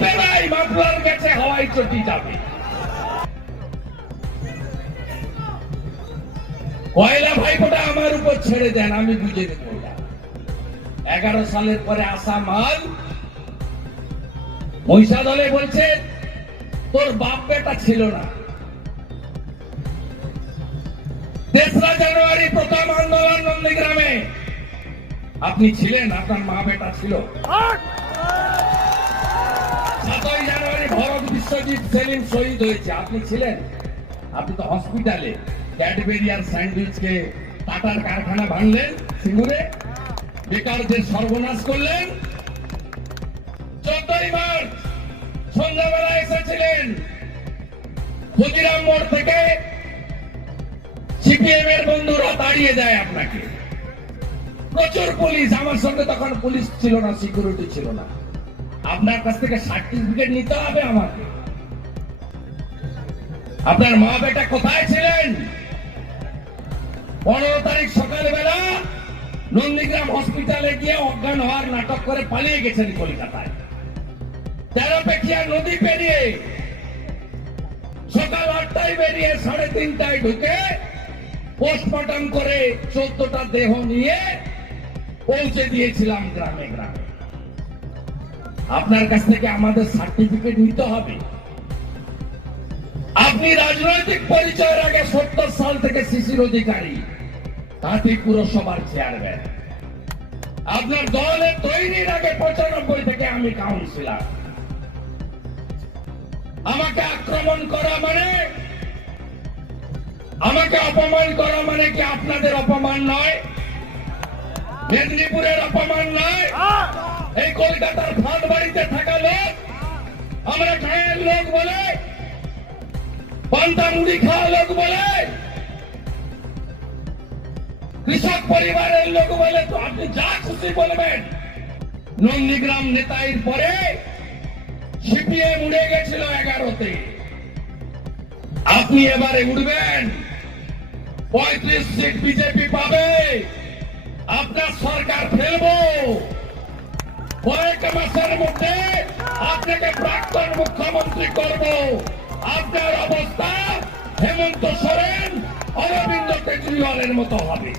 যাবে নাই, মাফলার গেছে হাওয়াই চটি যাবে। কয়লা ভাইপোটা আমার উপর ছেড়ে দেন, আমি বুঝে দেব। 11 সালের পরে আসা মাল মহিষা দলে বলছে তোর বাপ বেটা ছিল না। 3রা জানুয়ারি প্রথম আন্দোলন নন্দীগ্রামে আপনি ছিলেন, আপনার মা বেটা ছিল। 7ই জানুয়ারি ভরত বিশ্বজিৎ সেলিম শহীদ হয়েছে, আপনি ছিলেন। আপনি তো হসপিটালে ক্যাডবেরি আর স্যান্ডউইচকে টাটার কারখানা ভাঙলেন, সিঙ্গুরে বেকারদের সর্বনাশ করলেন। 14ই মার্চ সন্ধ্যাবেলা এসেছিলেন ক্ষুদিরাম মোড় থেকে, সিপিএম এর বন্ধুরা তাড়িয়ে দেয় আপনাকে। প্রচুর পুলিশ, আমার সঙ্গে তখন পুলিশ ছিল না, সিকিউরিটি ছিল না। আপনার কাছ থেকে সার্টিফিকেট নিতে হবে আমাকে। আপনার মা বেটা কোথায় ছিলেন? 15 তারিখ সকালবেলা নন্দীগ্রাম হসপিটালে গিয়ে অজ্ঞান হওয়ার নাটক করে পালিয়ে গেছেন কলকাতায়। 13 পেঠিয়া নদী পেরিয়ে সকাল 8টায় বেরিয়ে 3:30টায় ঢুকে পোস্টমর্টম করে 14টা দেহ নিয়ে পৌঁছে দিয়েছিলাম গ্রামে গ্রামে। আপনার কাছ থেকে আমাদের সার্টিফিকেট নিতে হবে। আপনি রাজনৈতিক পরিচয়ের আগে 70 সাল থেকে শিশির অধিকারী কাঁথি পুরসভার চেয়ারম্যান। আপনার দলের তৈরির আগে 95 থেকে আমি কাউন্সিলর। আমাকে আক্রমণ করা মানে, আমাকে অপমান করা মানে কি আপনাদের অপমান নয়? মেদিনীপুরের অপমান নয়? এই কলকাতার ফাঁদ বাড়িতে থাকা লোক আমরা গায়ের লোক বলে, পান্তা মুড়ি খাওয়া লোক বলে, কৃষক পরিবারের লোক বলে, তো আপনি যা খুশি বলবেন। নন্দীগ্রাম নেতাইর পরে সিপিএম উড়ে গেছিল 11তে, আপনি এবারে উঠবেন। 35 সিট বিজেপি পাবে, আপনার সরকার ফেলবো। কয়েক মাসের মধ্যে আপনাকে প্রাক্তন মুখ্যমন্ত্রী করব। আপনার অবস্থা হেমন্ত সোরেন, অরবিন্দ কেজরিওয়ালের মতো হবে।